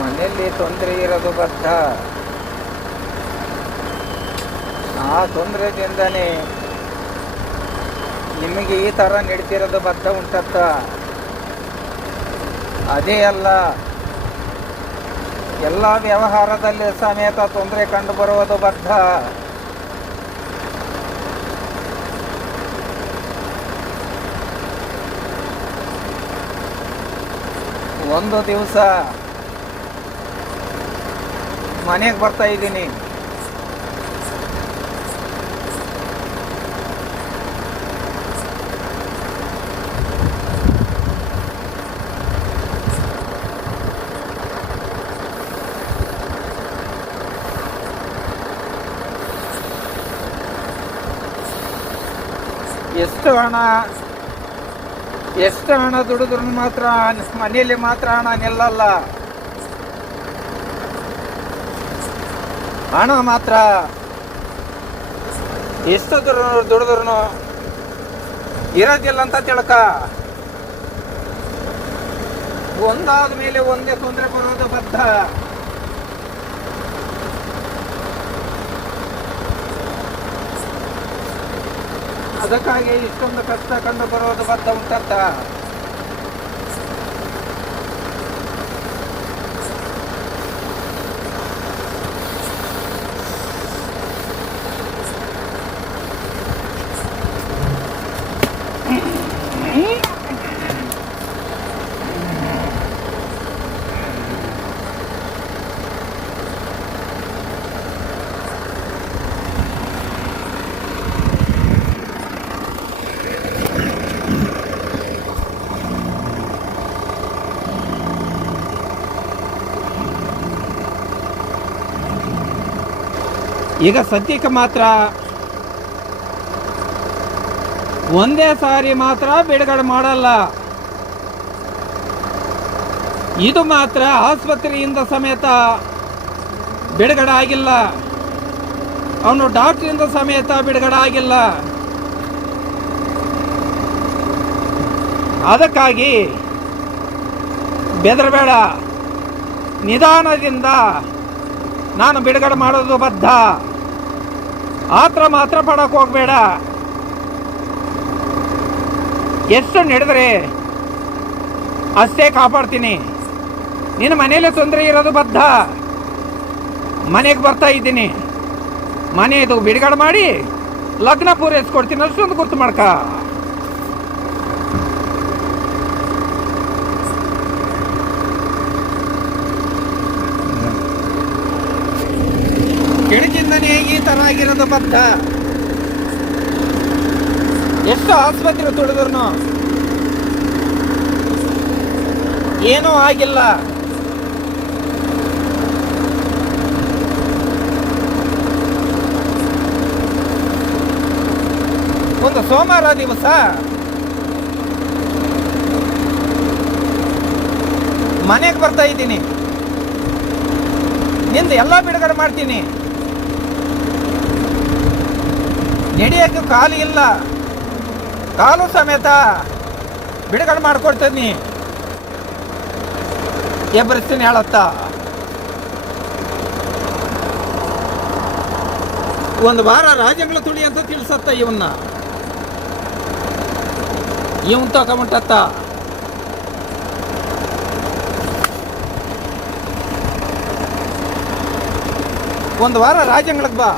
ಮನೆಯಲ್ಲಿ ತೊಂದರೆ ಇರೋದು ಬದ್ಧ. ಆ ತೊಂದರೆದಿಂದನೇ ನಿಮಗೆ ಈ ಥರ ನಡೀತಿರೋದು ಬದ್ಧ ಉಂಟತ್ತ. ಅದೇ ಅಲ್ಲ, ಎಲ್ಲ ವ್ಯವಹಾರದಲ್ಲಿ ಸಮೇತ ತೊಂದರೆ ಕಂಡು ಬರುವುದು ಬದ್ಧ. ಒಂದು ದಿವಸ ಮನೆಗೆ ಬರ್ತಾ ಇದ್ದೀನಿ. ಎಷ್ಟು ಹಣ ಎಷ್ಟು ಹಣ ದುಡಿದ್ರು ಮಾತ್ರ ಮನೆಯಲ್ಲಿ ಮಾತ್ರ ಹಣ ನಿಲ್ಲಲ್ಲ. ಹಣ ಮಾತ್ರ. ಎಷ್ಟು ದುಡಿದ್ರು ಇರೋದಿಲ್ಲ ಅಂತ ತಿಳ್ಕ. ಒಂದಾದ ಮೇಲೆ ಒಂದೇ ತೊಂದರೆ ಬರೋದು ಬದ್ಧ ಅದಕ್ಕಾಗಿ ಇಷ್ಟೊಂದು ಕಷ್ಟ ಕಂಡು ಬರೋದು ಬದ್ಧ ಉಂಟಂತ. ಈಗ ಸದ್ಯಕ್ಕೆ ಮಾತ್ರ ಒಂದೇ ಸಾರಿ ಮಾತ್ರ ಬಿಡುಗಡೆ ಮಾಡಲ್ಲ. ಇದು ಮಾತ್ರ ಆಸ್ಪತ್ರೆಯಿಂದ ಸಮೇತ ಬಿಡುಗಡೆ ಆಗಿಲ್ಲ. ಅವನು ಡಾಕ್ಟ್ರಿಂದ ಸಮೇತ ಬಿಡುಗಡೆ ಆಗಿಲ್ಲ. ಅದಕ್ಕಾಗಿ ಬೆದರಬೇಡ. ನಿಧಾನದಿಂದ ನಾನು ಬಿಡುಗಡೆ ಮಾಡೋದು ಬದ್ಧ. ಆತ್ರ ಮಾತ್ರ ಪಡಕ್ಕೆ ಹೋಗಬೇಡ. ಎಷ್ಟು ನಡೆದ್ರೆ ಅಷ್ಟೇ ಕಾಪಾಡ್ತೀನಿ. ನಿನ್ನ ಮನೇಲಿ ತೊಂದರೆ ಇರೋದು ಬದ್ಧ. ಮನೆಗೆ ಬರ್ತಾ ಇದ್ದೀನಿ. ಮನೆಯದು ಬಿಡುಗಡೆ ಮಾಡಿ ಲಗ್ನ ಪೂರೈಸ್ಕೊಡ್ತೀನಿ ಅಷ್ಟೊಂದು ಗುರ್ತು ಮಾಡ್ಕ. ಈ ಥರ ಆಗಿರೋದು ಎಷ್ಟು ಆಸ್ಪತ್ರೆ ತುಳಿದ್ರು ಏನೂ ಆಗಿಲ್ಲ. ಒಂದು ಸೋಮವಾರ ದಿವಸ. ಮನೆಗೆ ಬರ್ತಾ ಇದ್ದೀನಿ. ನಿಂದು ಎಲ್ಲ ಬಿಡುಗಡೆ ಮಾಡ್ತೀನಿ. ನಡೆಯೋಕ್ಕೆ ಕಾಲು ಇಲ್ಲ. ಕಾಲು ಸಮೇತ ಬಿಡುಗಡೆ ಮಾಡಿಕೊಡ್ತೀನಿ. ಎಬ್ಬರಿಸ್ತೀನಿ ಹೇಳತ್ತ. ಒಂದು ವಾರ ರಾಜಂಗಳ ತುಳಿ ಅಂತ ತಿಳಿಸತ್ತ ಇವನ್ನ. ಇವನ್ ತಗೊಂಬಿಟ್ಟತ್ತ ಒಂದು ವಾರ ರಾಜಂಗಳಕ್ಕೆ ಬಾ.